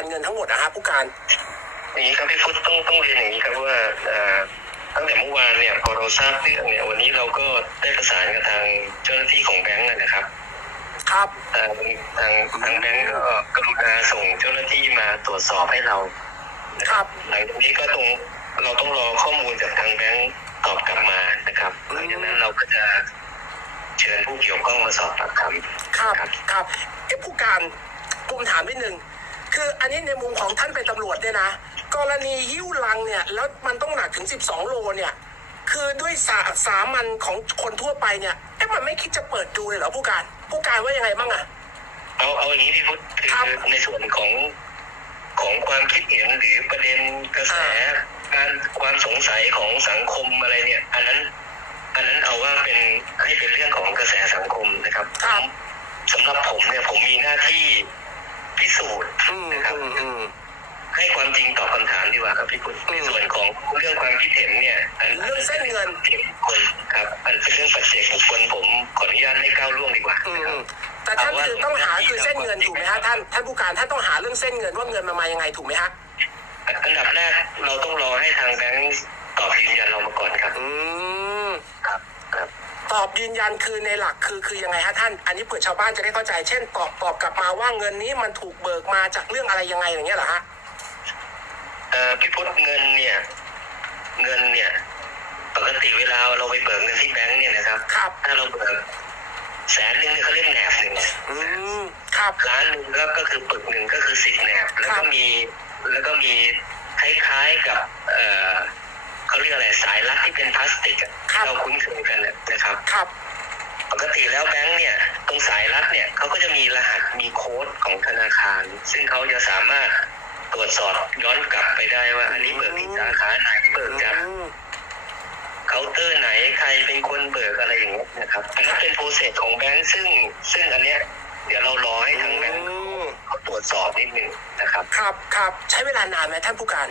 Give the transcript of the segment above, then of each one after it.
การเงินทั้งหมดนะฮะผู้การอย่างนี้ครับพี่พุทธต้องต้องเรียนอย่างนี้ครับว่าเอ่อตั้งแต่เมื่อวานเนี่ยพอเราทราบเรื่องเนี่ยวันนี้เราก็ได้ประสานกับทางเจ้าหน้าที่ของแบงก์นะครับ ครับทางทางทางแบงก์ก็กรุณาส่งเจ้าหน้าที่มาตรวจสอบให้เราครับหลังจากนี้ก็ตรงเราต้องรอข้อมูลจากทางแบงก์ตอบกลับมานะครับหลังจากนั้นเราก็จะเชิญผู้เกี่ยวข้องมาสอบปากคำครับครับเอ๊ะผู้การผมถามนิดนึง คืออันนี้ในมุมของท่านเป็นตำรวจเนี่ยนะ กรณีหิ้วลังเนี่ยแล้วมันต้องหนักถึง 12 โลเนี่ยคือด้วยสาสามัญของคนทั่วไปเนี่ยเอ๊ะมันไม่คิดจะเปิดดูเลยเหรอผู้การผู้การว่ายังไงบ้างอะ เอาเอาอย่างนี้พี่พุทธคืครับอในส่วนของของความคิดเห็นหรือประเด็นกระแสการความสงสัยของสังคมอะไรเนี่ย อันนั้น อันนั้นเอาว่าเป็นให้เป็นเรื่องของกระแสสังคมนะครับ ครับ สำหรับผมเนี่ยผมมีหน้าที่ พิสูจน์อืมนะครับ อืมอืม ให้ความจริงตอบคำถามดีกว่าครับพี่พุทธอืมในส่วนของเรื่องความคิดเห็นเนี่ยอันเรื่องเส้นเงินปัจเจกบุคคลครับอันเป็นเรื่องปัจเจกบุคคลผมขออนุญาตไม่ก้าวล่วงดีกว่าอืนะครับมแต่ท่านคือต้องหาคือเส้นเงินถูกไหมฮะท่านท่านผู้การท่านต้องหาเรื่องเส้นเงินว่าเงินมันมายังไงถูกไหมฮะอันดับแรกเราต้องรอให้ทางแบงก์ตอบยืนยันเรามาก่อนครับ อืมครับครับ ตอบยืนยันคือในหลักคือคือยังไงฮะท่าน อันนี้เผื่อชาวบ้านจะได้เข้าใจ เช่นตอบตอบกลับมาว่าเงินนี้มันถูกเบิกมาจากเรื่องอะไรยังไงอย่างเงี้ยเหรอฮะเอ่อพี่พุทธเงินเนี่ย เงินเนี่ย ปกติเวลาเราไปเบิกเงินที่แบงก์เนี่ยนะครับ ครับถ้าเราเบิกแสนหนึ่งเนี่ยเขาเรียกแหนบหนึ่งอืมครับล้านหนึ่งก็ก็คือปึกหนึ่งก็คือสิบแหนบแล้วครัก็บมีแล้วก็มีคล้ายๆกับ เอ่อ เขาเรียกอะไรสายรัดที่เป็นพลาสติกอะที่เราคุ้นเคยกันน่ะนะครับ ครับ ปกติแล้วแบงก์เนี่ยตรงสายรัดเนี่ยเขาก็จะมีรหัสมีโค้ดของธนาคาร ซึ่งเขาจะสามารถตรวจสอบย้อนกลับไปได้ว่า อันนี้เบิกที่สาขาไหนเบิกจากอืมเคาน์เตอร์ไหนใครเป็นคนเบิกอะไรอย่างเงี้ยนะครับอันนั้นเป็นโปรเซสของแบงก์ซึ่งซึ่งอันเนี้ยเดี๋ยวเรารอให้ทางแบงก์เขาตรวจสอบนิดนึงนะครับ ครับครับใช้เวลานานไหมท่านผู้การ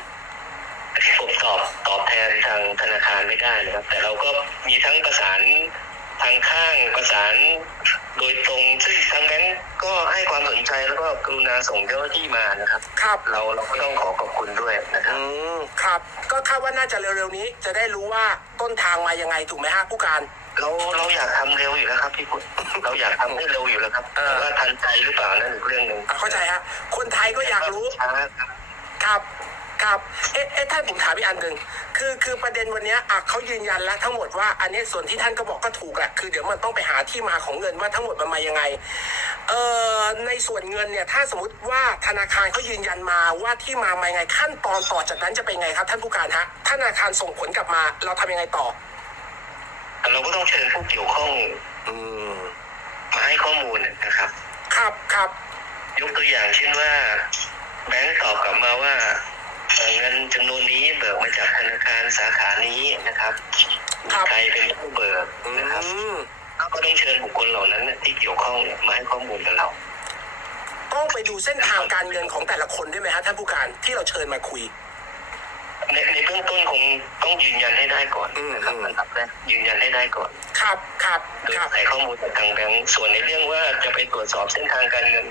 ผมตอบตอบแทนทางธนาคารไม่ได้นะครับ แต่เราก็มีทั้งประสานทางข้างประสานโดยตรงซึ่งทางแบงก์ก็ให้ความสนใจแล้วก็กรุณาส่งเจ้าหน้าที่มานะครับ ครับเราเราก็ต้องขอขอบคุณด้วยนะครับอืมครับ ก็คาดว่าน่าจะเร็วๆนี้ จะได้รู้ว่าต้นทางมายังไงถูกไหมฮะผู้การ เราเราอยากทำเร็วอยู่แล้วครับพี่พุทธเราอยากทำให้เร็วอยู่แล้วครับเออแต่ว่าทันใจหรือเปล่านั่นอีกเรื่องหนึ่งอะเข้าใจฮะคนไทยก็อยากรู้ช้าครับ ครับ ครับเอ๊ะเอ๊ะท่านผมถามอีกอันหนึ่งคือคือประเด็นวันเนี้ยอะเขายืนยันแล้วทั้งหมดว่าอันนี้ส่วนที่ท่านก็บอกก็ถูกแหละคือเดี๋ยวมันต้องไปหาที่มาของเงินว่าทั้งหมดมันมายังไงเอ่อในส่วนเงินเนี่ยถ้าสมมติว่าธนาคารเขายืนยันมาว่าที่มามายังไงขั้นตอนต่อจากนั้นจะเป็นไงครับ ท่านผู้การฮะถ้าธนาคารส่งผลกลับมาเราทำยังไงต่อแต่เราก็ต้องเชิญผู้เกี่ยวข้องอืมมาให้ข้อมูลนะครับ ครับครับยกตัวอย่างเช่นว่า แบงก์ตอบกลับมาว่า เอ่อเงินจำนวนนี้เบิกมาจากธนาคารสาขานี้นะครับ ใครเป็นผู้เบิกอืนะครับมก็ต้องเชิญบุคคลเหล่านั้นเนี่ยที่เกี่ยวข้องเนี่ยมาให้ข้อมูลกับเรา ต้องไปดูเส้นทางการเงินของแต่ละคนด้วยไหมฮะท่านผู้การที่เราเชิญมาคุย ในในเบื้องต้นคงต้องยืนยันให้ได้ก่อนนะครับอืม อันดับแรกยืนยันให้ได้ก่อน ครับครับโดยครับ ใส่ข้อมูลจากทางแบงก์ส่วนในเรื่องว่าจะไปตรวจสอบเส้นทางการเงิน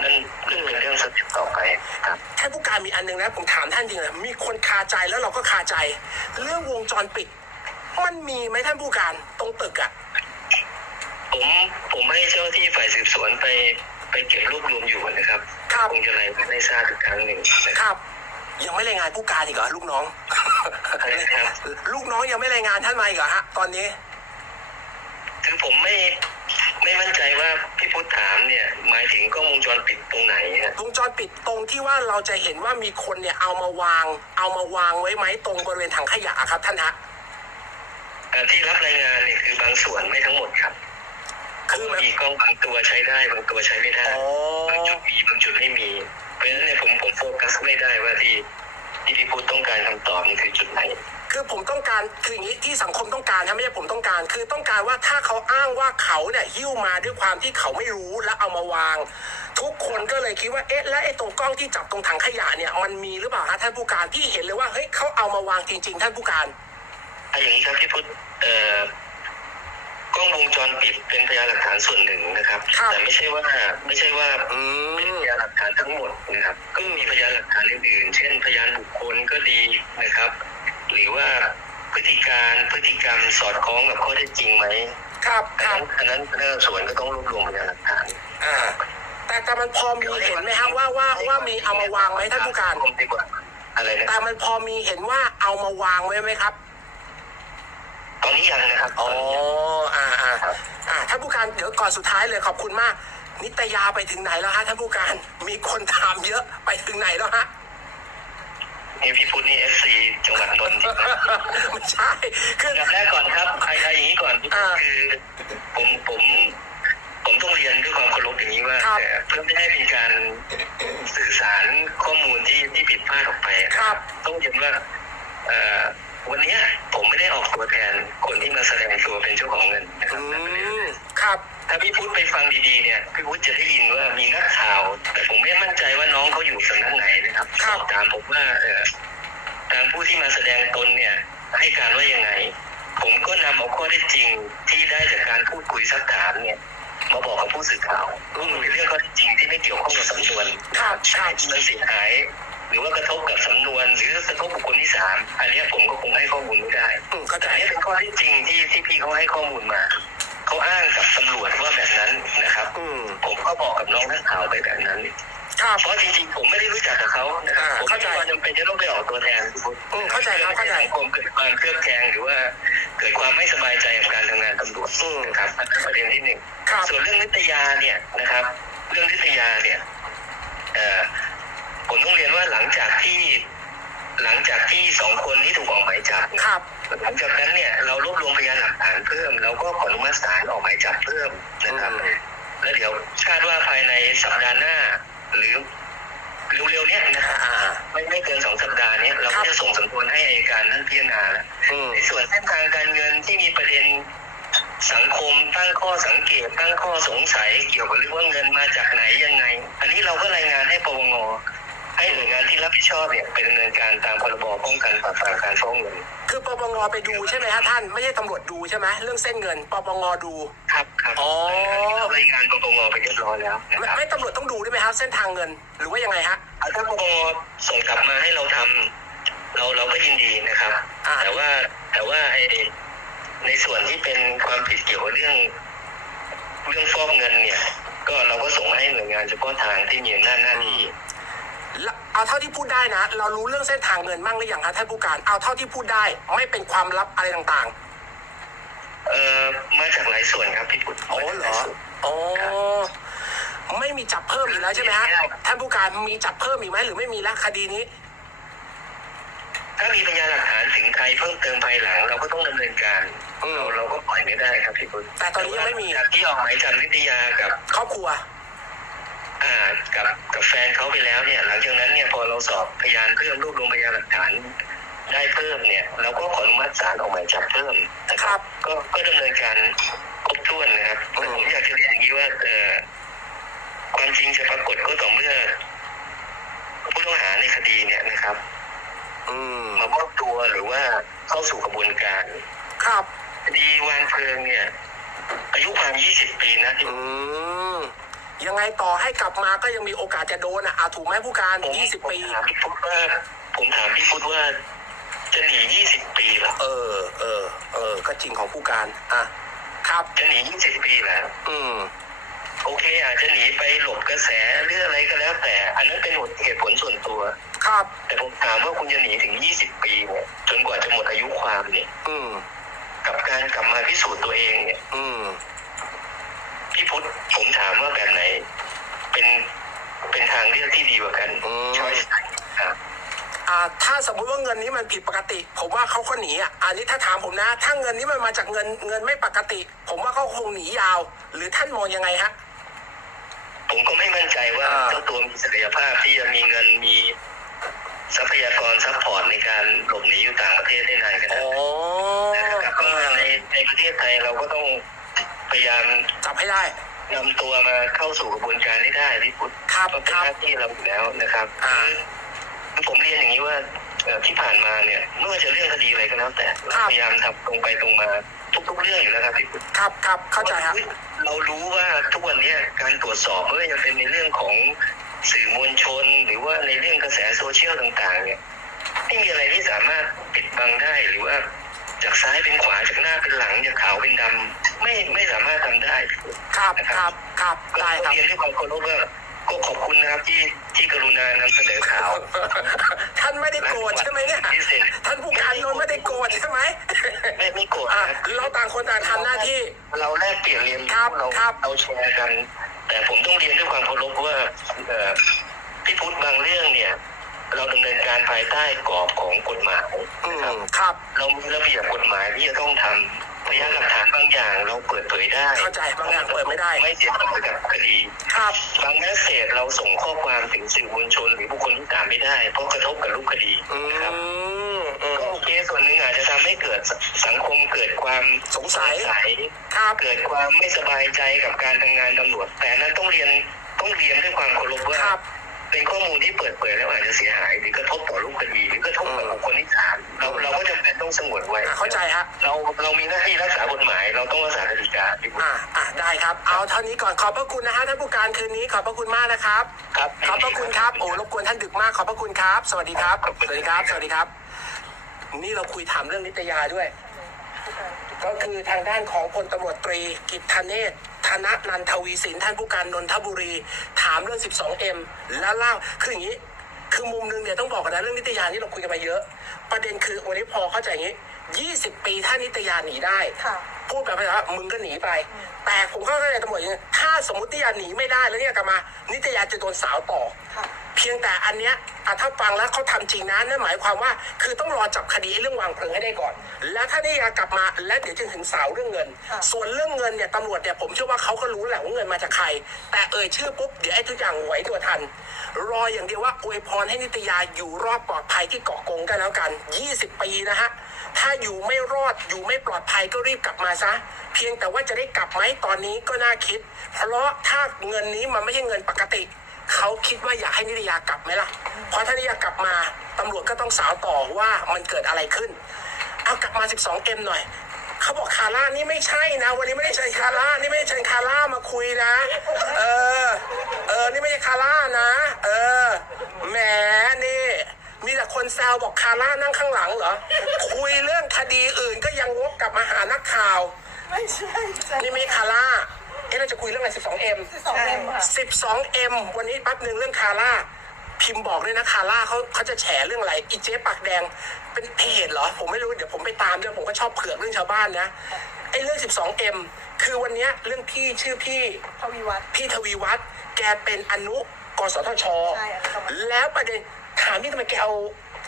นั่นนั่นเป็นเรื่องสเต็ปต่อไปครับท่านผู้การมีอันหนึ่งนะผมถามท่านจริงเลยมีคนคาใจแล้วเราก็คาใจ เรื่องวงจรปิด มันมีไหมท่านผู้การตรงตึกอะผมผมให้เจ้าหน้าที่ฝ่ายสืบสวนไปไปเก็บรวบรวมอยู่นะครับครับคงจะรายงานให้ทราบอีกครั้งหนึ่งนะคครับรับ ยังไม่รายงานผู้การอีกเหรอลูกน้องครับลูกน้องยังไม่รายงานท่านมาอีกเหรอฮะตอนนี้ คือผมไม่ ไม่มั่นใจว่าพี่พุทธถามเนี่ยหมายถึงกล้องวงจรปิดตรงไหนฮะวงจรปิดตรงที่ว่าเราจะเห็นว่ามีคนเนี่ยเอามาวาง เอามาวางไว้ไหมตรงบริเวณถังขยะอะครับท่านฮะอ่าที่รับรายงานเนี่ยคือบางส่วนไม่ทั้งหมดครับคือแบบมีกล้องบางตัวใช้ได้บางตัวใช้ไม่ได้อ๋อบางจุดมีบางจุดไม่มีเพราะฉะนั้นเนี่ยผมผมโฟกัสไม่ได้ว่าที่ที่พี่พุทธต้องการคำตอบนี่คือจุดไหน คือผมต้องการคืออย่างนี้ที่สังคมต้องการนะไม่ใช่ผมต้องการ คือต้องการว่าถ้าเขาอ้างว่าเขาเนี่ยหิ้วมาด้วยความที่เขาไม่รู้แล้วเอามาวาง ทุกคนก็เลยคิดว่าเอ๊ะและไอ้ตรงกล้องที่จับตรงถังขยะเนี่ยมันมีหรือเปล่าฮะท่านผู้การที่เห็นเลยว่าเฮ้ยเขาเอามาวางจริง ๆ ท่านผู้การถ้าอย่างนี้ครับพี่พุทธเอ่อกล้องวงจรปิดเป็นพยานหลักฐานส่วนหนึ่งนะครับครับแต่ไม่ใช่ว่าไม่ใช่ว่าอืเป็นมพยานหลักฐานทั้งหมดนะครับ ก็มีพยานหลักฐานอื่นๆเช่น พยานบุคคลก็ดีนะครับ หรือว่าพฤติการพฤติกรรมสอดคล้องกับข้อเท็จจริงไหมครับคอันรับนั้นอันนั้นพนักงานสวนก็ต้องรวบรวมพยานหลักฐานอ่าแต่แต่มันพอมีเห็นไหมฮะว่าว่าว่ามีเอามาวางไหมท่านผู้การดีกว่าอะไรนะแต่มันพอมีเห็นว่าเอามาวางไว้ไหมครับ ตอนนี้ยังนะครับอ๋ออ่าอ่าอ่าท่านผู้การเดี๋ยวก่อนสุดท้ายเลยขอบคุณมาก นิตยาไปถึงไหนแล้วฮะท่านผู้การมีคนถามเยอะไปถึงไหนแล้วฮะ นี่พี่พุทธนี่เอฟซีจังหวัดนนท์จริงนะไม่ใช่คืออันดับแรกก่อนครับใครใครอย่างนี้ก่อนอ่าคือผมผมผมต้องเรียนด้วยความเคารพอย่างนี้ว่าครับเอ่อเพื่อไม่ให้เป็นการสื่อสารข้อมูลที่ที่ผิดพลาดออกไปอะครับ ต้องเรียนว่าเอ่อวันเนี้ยผมไม่ได้ออกตัวแทนคนที่มาแสดงตัวเป็นเจ้าของเงินนะครัอืบในประเด็นมครับ ถ้าพี่พุทธไปฟังดีๆเนี่ยพี่พุทธจะได้ยินว่ามีนักข่าว แต่ผมไม่มั่นใจว่าน้องเขาอยู่สำนักไหนนะครับครับถามผมว่าเอ่อทางผู้ที่มาแสดงตนเนี่ย ให้การว่ายังไง ผมก็นำเอาข้อเท็จจริงที่ได้จากการพูดคุยซักถามเนี่ยมาบอกกับผู้สื่อข่าวอืมเรื่องข้อเท็จจริงที่ไม่เกี่ยวข้องกับสำนวนครับครับที่มันเสียหาย หรือว่ากระทบกับสำนวนหรือกระทบบุคคลที่สามอันเนี้ยผมก็คงให้ข้อมูลไม่ได้อืมเข้าใจแต่อันนี้เป็นข้อเท็จจริงที่ที่พี่เขาให้ข้อมูลมา เขาอ้างกับตำรวจว่าแบบนั้นนะครับอืมผมก็บอกกับน้องนักข่าวไปแบบนั้นครับเพราะจริงๆผมไม่ได้รู้จักกับเขานะครับอ่าผมไม่เข้าใจได้ว่าจำเป็นจะต้องไปออกตัวแทนพี่พุทธอืมเข้าใจครับเข้าใจสังคมเกิดความเครือบแคลงหรือว่าเกิดความไม่สบายใจกับการทำงานตำรวจอืมนะครับอันนั้นประเด็นที่หนึ่งครับส่วนเรื่องนิตยาเนี่ยนะครับ เรื่องนิตยาเนี่ยเอ่อผมต้องเรียนว่าหลังจากที่ หลังจากที่สองคนที่ถูกออกหมายจับเนี่ยครับ หลังจากนั้นเนี่ยเรารวบรวมพยานหลักฐานเพิ่ม เราก็ขออนุมัติศาลออกหมายจับเพิ่มนะครับอืมแล้วเดี๋ยวคาดว่าภายในสัปดาห์หน้า หรือเร็วๆเนี้ยนะครับอ่าไม่ไม่เกินสองสัปดาห์เนี้ยเราครัก็บจะส่งสำนวนให้อัยการท่านพิจารณาแล้วอืมในส่วนเส้นทางการเงินที่มีประเด็นสังคมตั้งข้อสังเกตตั้งข้อสงสัยเกี่ยวกับเรื่องว่าเงินมาจากไหนยังไง อันนี้เราก็รายงานให้ปปง ให้หน่วยงานที่รับผิดชอบเนี่ยไปดำเนินการตามพรบป้องกันปราบปรามการฟอกเงิน คือปปงไปดูใช่ไหมฮะท่านไม่ใช่ตำรวจดูใช่ไหมเรื่องเส้นเงินปปงดู ครับครับอ๋อเรารายงานปปงไปเรียบร้อยแล้วนะไม่ครับไม่ตำรวจต้องดูด้วยไหมครับเส้นทางเงินหรือว่ายังไงฮะเอาถ้าปปงส่งกลับมาให้เราทำเราเราก็ยินดีนะครับ อ่า แต่ว่าแต่ว่าไอในส่วนที่เป็นความผิดเกี่ยวกับเรื่อง เรื่องฟอกเงินเนี่ย ก็เราก็ส่งให้หน่วยงานเฉพาะทางที่มีอำนาจหน้าที่แล้ว เอาเท่าที่พูดได้นะ เรารู้เรื่องเส้นทางเงินบ้างหรือยังคะท่านผู้การ เอาเท่าที่พูดได้ไม่เป็นความลับอะไรต่างเอ่อมาจากหลายส่วนครับพี่พุทธๆอ๋อมาจากเหหรลายอส่วนอ๋อไม่มีจับเพิ่มอีกแล้วใช่ไหมฮะท่านผู้การมีจับเพิ่มอีกไหมหรือไม่มีแล้วคดีนี้ ถ้ามีพยานหลักฐานถึงใครเพิ่มเติมภายหลัง เราก็ต้องดำเนินการอืมเราเราก็ปล่อยไม่ได้ครับพี่พุทธแต่ตอนนี้ยังไม่มีจากที่ออกหมายจับนิตยากับครอบครัวอ่า กับกับแฟนเขาไปแล้วเนี่ย หลังจากนั้นเนี่ยพอเราสอบพยานเพิ่มรวบรวมพยานหลักฐานได้เพิ่มเนี่ยเราก็ขออนุมัติศาลออกหมายจับเพิ่มนะคครัรับบก็ก็ดำเนินการครบถ้วนนะครับอืมแต่ผมอยากจะเรียนอย่างนี้ว่าเออความจริงจะปรากฏก็ต่อเมื่อผู้ต้องหาในคดีเนี่ยนะครับ อืมมามอบตัวหรือว่าเข้าสู่กระบวนการ ครับคดีวางเพลิงเนี่ย อายุความ 20 ปีนะที่อืม ยังไงต่อให้กลับมาก็ยังมีโอกาสจะโดนอะอะถูกไหมผู้การผมยี่สิบปี ผมถามพี่พุทธว่าผมถามพี่พุทธว่า จะหนี20ปีเหรอเออ เออ เออ ก็จริงของผู้การอะครับ จะหนี20ปีแล้วอืม โอเคอาจจะหนีไปหลบกระแสหรืออะไรก็แล้ว แต่ อันนั้นเป็นเหตุผลส่วนตัว ครับ แต่ผมถามว่าคุณจะหนีถึง20ปีเนี่ยจนกว่าจะหมดอายุความเนี่ยอืม กับการกลับมาพิสูจน์ตัวเองเนี่ย อืม พี่พุทธผมถามว่าแบบไหน เป็นเป็นทางเลือกที่ดีกว่ากันอืม ช้อยส์ไหนครับอ่าถ้าสมมุติว่าเงินนี้มันผิดปกติ ผมว่าเขาก็หนีอะอันนี้ถ้าถามผมนะ ถ้าเงินนี้มันมาจากเงินเงินไม่ปกติ ผมว่าเขาคงหนียาว หรือท่านมองยังไงฮะ ผมก็ไม่มั่นใจว่าอ่า เจ้าตัวมีศักยภาพที่จะมีเงินมีทรัพยากรซัพพอร์ตในการหลบหนีอยู่ต่างประเทศได้นานขนาอ๋ดอนั้นแต่กลับมาในในประเทศไทยเราก็ต้อง พยายามจับให้ได้นำตัวมาเข้าสู่กระบวนการให้ได้พี่พุทธครับก็เป็นครับหน้าที่เราอยู่แล้วนะครับอ่า คือผมเรียนอย่างนี้ว่าเอ่อที่ผ่านมาเนี่ยไม่ว่าจะเรื่องคดีอะไรก็แล้วแต่เราพยายามทำตรงไปตรงมาทุก ๆ เรื่องอยู่แล้วครับพี่ครับครับเข้าใจครับเรารู้ว่าทุกวันเนี้ยการตรวจสอบไม่ว่าจะเป็นในเรื่องของสื่อมวลชน หรือว่าในเรื่องกระแสโซเชียลต่างๆ เนี่ยไม่มีอะไรที่สามารถปิดบังได้หรือว่าจากซ้ายเป็นขวาจากหน้าเป็นหลังจากขาวเป็นดำ ไม่ไม่สามารถทำได้ครับครับครับก็ได้ครับเรียนด้วยความเคารพว่าก็ขอบคุณนะครับที่ที่กรุณานำเสนอข่าว ท่านไม่ได้โกรธใช่ไหมเนี่ยพิเศษท่านผู้การนนท์ไม่ได้โกรธใช่ไหมไม่ไม่โกรธอะนะเราต่างคนต่างทำหน้าที่ เราแลกเปลี่ยนเรียนครับเราครับ เราแชร์กัน แต่ผมต้องเรียนด้วยความเคารพว่าเอ่อพี่พุทธบางเรื่องเนี่ย เราดำเนินการภายใต้กรอบของกฎหมาย อืนะครับมครับ เรามีระเบียบกฎหมายที่จะต้องทำพ ยานหลักฐานบางอย่างเราเปิดเผยได้เข้าใจบางอย่างเปิดไม่ได้ ไม่เสียหายกับคดีครับบางแมสเซจเราส่งข้อความถึงสื่อมวลชนหรือบุคคลที่ตามไม่ได้ เพราะกระทบกับรูปคดีอืนะครับมอืมก็โอเคส่วนหนึ่งอาจจะทำให้เกิดสังคมเกิดความสงสัยยครับเกิดความไม่สบายใจกับการทำงานตำรวจ แต่นั้นต้องเรียนต้องเรียนด้วยความเคารพว่าครับ เป็นข้อมูลที่เปิดเผยแล้วอาจจะเสียหายหรือกระทบต่อรูปคดีหรือกระทบกับบุคคลที่สามเราเราก็จำเป็นต้องสงวนไว้อะเข้าใจฮะเราเรามีหน้าที่รักษากฎหมาย เราต้องรักษากติกาอ่าอ่าได้ครับ เอาเท่านี้ก่อนขอบพระคุณนะฮะท่านผู้การคืนนี้ขอบพระคุณมากนะครับ ครับขอบพระคุณครับโอ้รบกวนท่านดึกมากขอบพระคุณครับ สวัสดีครับ สวัสดีครับ สวัสดีครับ นี่เราคุยถามเรื่องนิตยาด้วย ก็คือทางด้านของพลตำรวจตรีกิตธเนศ ธนนันทวีสินท่านผู้การนนทบุรี ถามเรื่อง 12M แล้วเล่าคืออย่างนี้ คือมุมหนึงเนี่ยต้องบอกกันนะเรื่องนิตยานี่เราคุยกันมาเยอะ ประเด็นคือวันนี้พอเข้าใจอย่างนี้ 20 ปีถ้านิตยาหนีได้ค่ะพูดแบบภาษาว่ามึงก็หนีไป แต่ผมเข้าใจตำรวจอย่างนี้ถ้าสมมตินิตยาหนีไม่ได้แล้วเนี่ยกลับมา นิตยาจะโดนสาวต่อค่ะเพียงแต่อันเนี้ยอะถ้าฟังแล้วเขาทำจริงนะนั่นหมายความว่า คือต้องรอจับคดีเรื่องวางเพลิงให้ได้ก่อน แล้วถ้านิยากลับมาแล้วเดี๋ยวจะถึงสาวเรื่องเงินค่ะส่วนเรื่องเงินเนี่ยตำรวจเนี่ยผมเชื่อว่าเขาก็รู้แหละว่าเงินมาจากใคร แต่เอ่ยชื่อปุ๊บเดี๋ยวไอ้ทุกอย่างไหวตัวทัน รออย่างเดียวว่าอวยพรให้นิตยาอยู่รอดปลอดภัยที่เกาะกงกันแล้วกัน 20 ปีนะฮะถ้าอยู่ไม่รอดอยู่ไม่ปลอดภัยก็รีบกลับมาซะ เพียงแต่ว่าจะได้กลับไหมตอนนี้ก็น่าคิด เพราะถ้าเงินนี้มันไม่ใช่เงินปกติ เขาคิดว่าอยากให้นิตยากลับไหมล่ะ เพราะถ้านิตยากลับมาตำรวจก็ต้องสาวต่อว่ามันเกิดอะไรขึ้น เอากลับมา 12M หน่อยเขาบอกคาร่านี่ไม่ใช่นะ วันนี้ไม่ได้เชิญคาร่านี่ไม่ได้เชิญคาร่ามาคุยนะ เออ เออ นี่ไม่ใช่คาร่านะ เออ แหมนี่ มีแต่คนแซวบอกคาร่านั่งข้างหลังเหรอ คุยเรื่องคดีอื่นก็ยังวกกลับมาหานักข่าว ไม่ใช่ใช่นี่ไม่คาร่าเอ๊ะเราจะคุยเรื่องอะไร 12M สองเอ็มค่ะ 12M วันนี้แป๊บหนึ่งเรื่องคาร่า พิมพ์บอกด้วยนะคาร่าเขาเขาจะแฉเรื่องอะไรอีเจ๊ปากแดงเป็นเพจเหรอ ผมไม่รู้เดี๋ยวผมไปตามด้วยผมก็ชอบเผือกเรื่องชาวบ้านนะไอ้เรื่อง 12M คือวันเนี้ยเรื่องพี่ชื่อพี่ทวีวัฒน์ พี่ทวีวัฒน์แกเป็นอนุกสทช ใช่อนุกรรมการ แล้วประเด็นถามนี่ทำไมแกเอา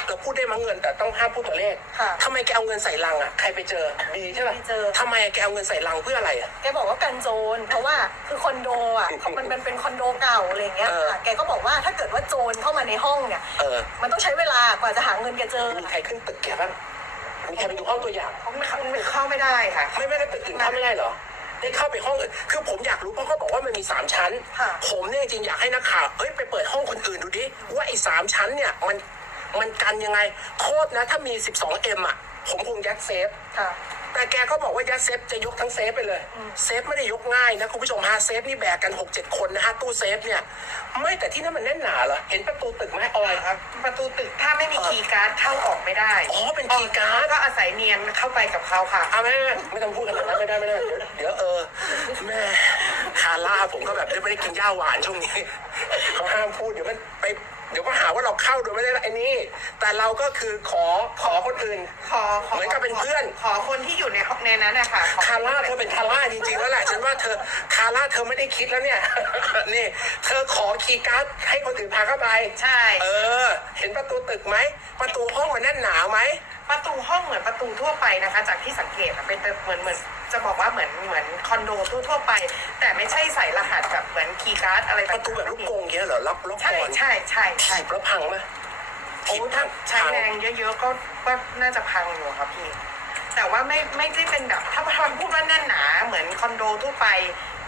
เราพูดได้มั้งเงินแต่ต้องห้ามพูดตัวเลขค่ะ ทำไมแกเอาเงินใส่ลังอะใครไปเจอบีใช่ป่ะบีเจอ ทำไมแกเอาเงินใส่ลังเพื่ออะไรอะ แกบอกว่ากันโจรเพราะว่าคือคอนโดอะมันเป็นเป็นคอนโดเก่าอะไรเงี้ยเออ ค่ะแกก็บอกว่าถ้าเกิดว่าโจรเข้ามาในห้องเนี่ย เออ มันต้องใช้เวลากว่าจะหาเงินแกเจอมีใครขึ้นตึกแกบ้างมีใครไปดูห้องตัวอย่างมันเข้ามันเข้าไม่ได้ค่ะ ไม่ไม่ได้ตึกอื่นเข้าไม่ได้เหรอ ได้เข้าไปห้องอื่นคือผมอยากรู้เพราะเขาบอกว่ามันมีสามชั้น ค่ะ ผมเนี่ยจริงๆอยากให้นักข่าวเอ้ยไปเปิดห้องคนอื่นดูดิว่าไอ้สามชั้นเนี่ยมัน มันกันยังไงโคตรนะ ถ้ามี 12M อะ ผมคงยัดเซฟ ค่ะ แต่แกก็บอกว่ายัดเซฟจะยกทั้งเซฟไปเลย เซฟไม่ได้ยกง่ายนะ คุณผู้ชมฮะเซฟนี่แบกกัน 6 7 คนนะฮะตู้เซฟเนี่ย ไม่แต่ที่นั่นมันแน่นหนาเหรอ เห็นประตูตึกไหมออยครับ ประตูตึกถ้าไม่มีคีย์การ์ดเข้าออกไม่ได้อ๋อเป็นคีย์การ์ด ก็อาศัยเนียนเข้าไปกับเขาค่ะ อะแม่ไม่ต้องพูดขนาดนั้นไม่ได้ไม่ได้เดี๋ยวเดี๋ยวเออแม่คาร่าผมก็แบบไม่ได้กินย่าหวานช่วงนี้เขาห้ามพูดเดี๋ยวมันไป เดี๋ยวก็หาว่าเราเข้าโดยไม่ได้ไอ้นี่ แต่เราก็คือขอขอคนอื่น ขอขอเหมือนกับเป็นเพื่อน ขอคนที่อยู่ในห้องในนั้นนะคะขอคาร่าเธอเป็นคาร่าจริงๆแล้วแหละฉันว่าเธอคาร่าเธอไม่ได้คิดแล้วเนี่ย นี่เธอขอคีย์การ์ดให้คนอื่นพาเข้าไป ใช่ เออ เห็นประตูตึกไหม ประตูห้องมันแน่นหนาไหม ประตูห้องเหมือนประตูทั่วไปนะคะ จากที่สังเกตอะเป็นเหมือนเหมือน จะบอกว่าเหมือนเหมือนคอนโดทั่วๆไป แต่ไม่ใช่ใส่รหัสแบบเหมือนคีย์การ์ดอะไรประตูแบบลูกกรงอย่างเงี้ยเหรอล็อกล็อกใช่ก่อนใช่ใช่ใช่ถีบแล้วพังไหมโอ้ถ้าใช้แรงเยอะๆก็ก็น่าจะพังอยู่ครับพี่ แต่ว่าไม่ไม่ได้เป็นแบบถ้าถ้าพูดว่าแน่นหนาเหมือนคอนโดทั่วไป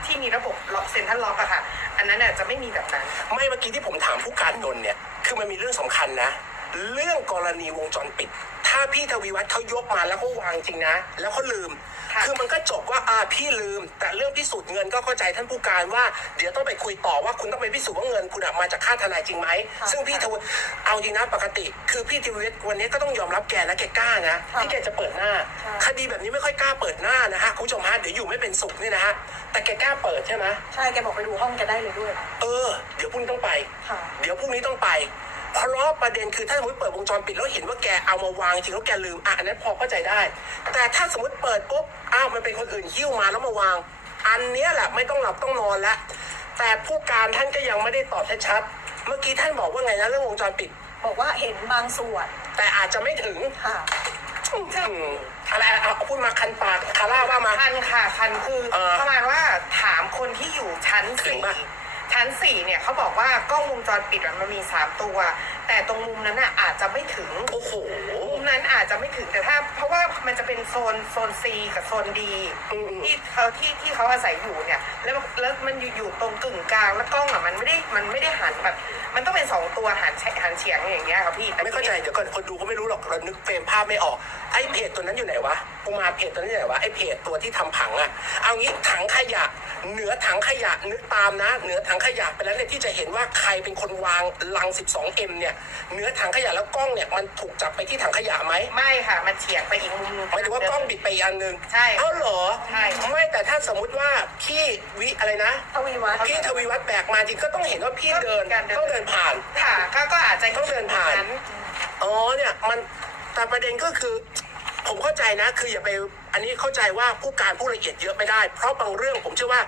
ที่มีระบบล็อกเซ็นทรัลล็อกอะค่ะ อันนั้นน่ะจะไม่มีแบบนั้น ไม่เมื่อกี้ที่ผมถามผู้การนนท์เนี่ย คือมันมีเรื่องสำคัญนะ เรื่องกรณีวงจรปิด ถ้าพี่ทวีวัฒน์เขายกมาแล้วเขาวางจริงนะ แล้วเขาลืม ค่ะคือมันก็จบว่าอ่าพี่ลืม แต่เรื่องพิสูจน์เงินก็เข้าใจท่านผู้การว่า เดี๋ยวต้องไปคุยต่อว่าคุณต้องไปพิสูจน์ว่าเงินคุณอะมาจากค่าทนายจริงไหมค่ะซึ่งพี่ทวีเอาจริงนะปกติ คือพี่ทวีวันนี้ก็ต้องยอมรับแกนะแกกล้านะค่ะที่แกจะเปิดหน้าค่ะคดีแบบนี้ไม่ค่อยกล้าเปิดหน้านะฮะคุณผู้ชมฮะเดี๋ยวอยู่ไม่เป็นสุขนี่นะฮะแต่แกกล้าเปิดใช่ไหมใช่แกบอกไปดูห้องแกได้เลยด้วย เออ เดี๋ยวพรุ่งนี้ต้องไปค่ะเดี๋ยวพรุ่งนี้ต้องไป เพราะประเด็นคือถ้าสมมติเปิดวงจรปิดแล้วเห็นว่าแกเอามาวางจริงแล้วแกลืมอะอันนั้นพอเข้าใจได้ แต่ถ้าสมมติเปิดปุ๊บอ้าวมันเป็นคนอื่นหิ้วมาแล้วมาวาง อันเนี้ยแหละไม่ต้องหลับต้องนอนแล้วแต่ผู้การท่านก็ยังไม่ได้ตอบชัดๆเมื่อกี้ท่านบอกว่าไงนะเรื่องวงจรปิด บอกว่าเห็นบางส่วน แต่อาจจะไม่ถึงค่ะอืมอะไรเอาเอาพูดมาคันปากคาร่าว่ามาคันค่ะคันคือเออประมาณว่าถามคนที่อยู่ชั้นถึงสี่ปะ ชั้นสี่เนี่ยเขาบอกว่ากล้องวงจรปิดมันมีสามตัว แต่ตรงมุมนั้นน่ะอาจจะไม่ถึง โอ้โห นั้นอาจจะไม่ถึงแต่ถ้า เพราะว่ามันจะเป็นโซนโซน C กับโซน D อืม ที่เขาที่ที่เขาอาศัยอยู่เนี่ย แล้วแล้วมันอยู่อยู่ตรงกึ่งกลางแล้วกล้องอะมันไม่ได้มันไม่ได้หันแบบ มันต้องเป็นสองตัวหันเฉหันเฉียงอย่างเงี้ยครับพี่แต่ไม่เข้าใจเดี๋ยวก่อนคนดูเขาไม่รู้หรอกเรานึกเฟรมภาพไม่ออกไอ้เพจตัวนั้นอยู่ไหนวะกูมาเพจตัวนั้นอยู่ไหนวะไอ้เพจตัวที่ทำผังอะเอางี้ถังขยะ เหนือถังขยะนึกตามนะ เหนือถังขยะไปแล้วเนี่ยที่จะเห็นว่าใครเป็นคนวางลัง 12M เนี่ยเหนือถังขยะแล้วกล้องเนี่ยมันถูกจับไปที่ถังขยะไหมไม่ค่ะ มันเฉียงไปอีกมุมนึง หมายถึงว่ากล้องบิดไปอีกอันหนึงใช่เอ้าเหรอใช่ ไม่แต่ถ้าสมมุติว่าพี่วิอะไรนะ ทวีวัฒน์ พี่ทวีวัฒน์แบกมาจริงก็ต้องเห็นว่าพี่เดิน ต้องเดินผ่าน ค่ะก็ก็อาจจะต้องเดินผ่าน อ๋อเนี่ยมันแต่ประเด็นก็คือ ผมเข้าใจนะ คืออย่าไปอันนี้เข้าใจว่าผู้การผู้ละเอียดเยอะไม่ได้ เพราะบางเรื่องผมเชื่อว่า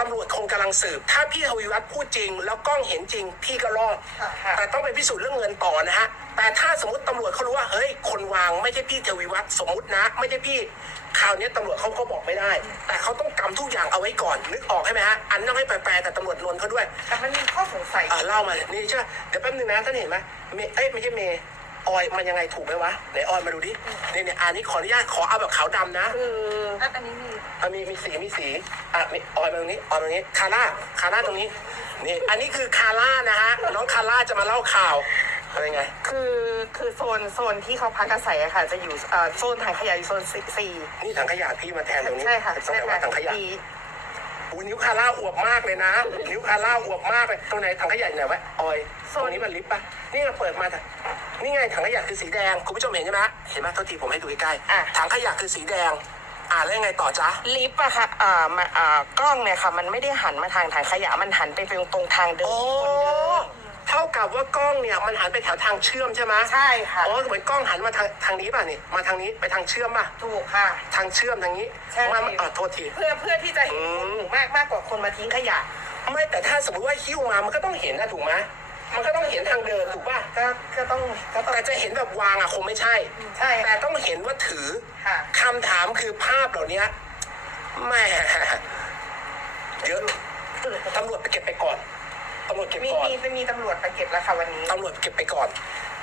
ตำรวจคงกำลังสืบ ถ้าพี่ทวีวัฒน์พูดจริง แล้วกล้องเห็นจริง พี่ก็รอดค่ะแต่ต้องไปพิสูจน์เรื่องเงินต่อนะฮะ แต่ถ้าสมมติตำรวจเขารู้ว่า เฮ้ย คนวางไม่ใช่พี่ทวีวัฒน์สมมตินะ ไม่ใช่พี่ คราวนี้ตำรวจเขาก็บอกไม่ได้ แต่เขาต้องกำทุกอย่างเอาไว้ก่อน นึกออกใช่ไหมฮะ อันนั้นต้องให้แปลๆแต่ตำรวจนนท์เขาด้วย แต่มันมีข้อสงสัยอ่าเล่ามาเลยนี่ใช่ไหมเดี๋ยวแป๊บนึงนะท่านเห็นไหมเมย์เอ้ยไม่ใช่เมย์ออยมันยังไงถูกไหมวะไหนออยมาดูดิเนี่ยเนี่ยอันนี้ขออนุญาตขอเอาแบบขาวดำนะคืออันอันนี้มี อะมีมีสีมีสีอะมีออยมาตรงนี้ออยมาตรงนี้คาร่าคาร่าตรงนี้นี่อันนี้คือคาร่านะฮะน้องคาร่าจะมาเล่าข่าวอะไรไง คือคือโซนโซนที่เขาพักอาศัยอะค่ะ จะอยู่เอ่อโซนถังขยะอยู่โซนสี่นี่ถังขยะพี่มาแทนตรงนี้ใช่ค่ะตรงใช่ไหนค่ะวะถังขยะดีอู้นิ้วคาร่าอวบมากเลยนะ นิ้วคาร่าอวบมากเลยตรงไหนถังขยะอยู่ไหนวะออยตรงนี้มันลิฟต์ปะนี่เราเปิดมาถังนี่ไงถังขยะคือสีแดงคุณผู้ชมเห็นใช่ไหมเห็นไหมโทษทีผมให้ดูใกล้ๆอะถังขยะคือสีแดง อ่าแล้วยังไงต่อจ๊ะ ลิฟต์อะค่ะอ่ามาอ่ากล้องเนี่ยค่ะ มันไม่ได้หันมาทางถังขยะ มันหันไปตรงตรงทางเดินโอ้ เท่ากับว่ากล้องเนี่ยมันหันไปแถวทางเชื่อมใช่ไหมใช่ค่ะ อ๋อเหมือนกล้องหันมาทางทางนี้ป่ะนี่ มาทางนี้ไปทางเชื่อมป่ะ ถูกค่ะ ทางเชื่อมทางนี้ใช่ มาอ่าโทษที เพื่อเพื่อที่จะเห็นคนหมู่มากมากกว่าคนมาทิ้งขยะ ไม่แต่ถ้าสมมติว่าหิ้วมามันก็ต้องเห็นนะถูกไหม มันก็ต้องเห็นทางเดินถูกป่ะก็ก็ต้องก็ต้องแต่จะเห็นแบบวางอะคงไม่ใช่ ใช่แต่ต้องเห็นว่าถือค่ะคำถามคือภาพเหล่านี้แหม่เยอะตำรวจไปเก็บไปก่อน ตำรวจเก็บมีก่อนมีมีตำรวจไปเก็บแล้วค่ะวันนี้ตำรวจเก็บไปก่อน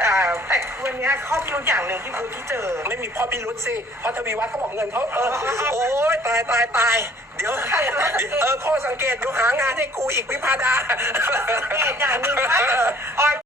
อ่าแต่วันนี้ข้อพิรุธอย่างหนึ่งที่บูธที่เจอ ไม่มีพ่อพิรุษสิเพราะทวีวัฒน์เขาบอกเงินเขาเออโอ้ยตายตายตายเดี๋ยวเดี๋ยวเออข้อสังเกตเดี๋ยวหางานให้กูอีกวิพาดา เหตุอย่างหนึ่งว่าออย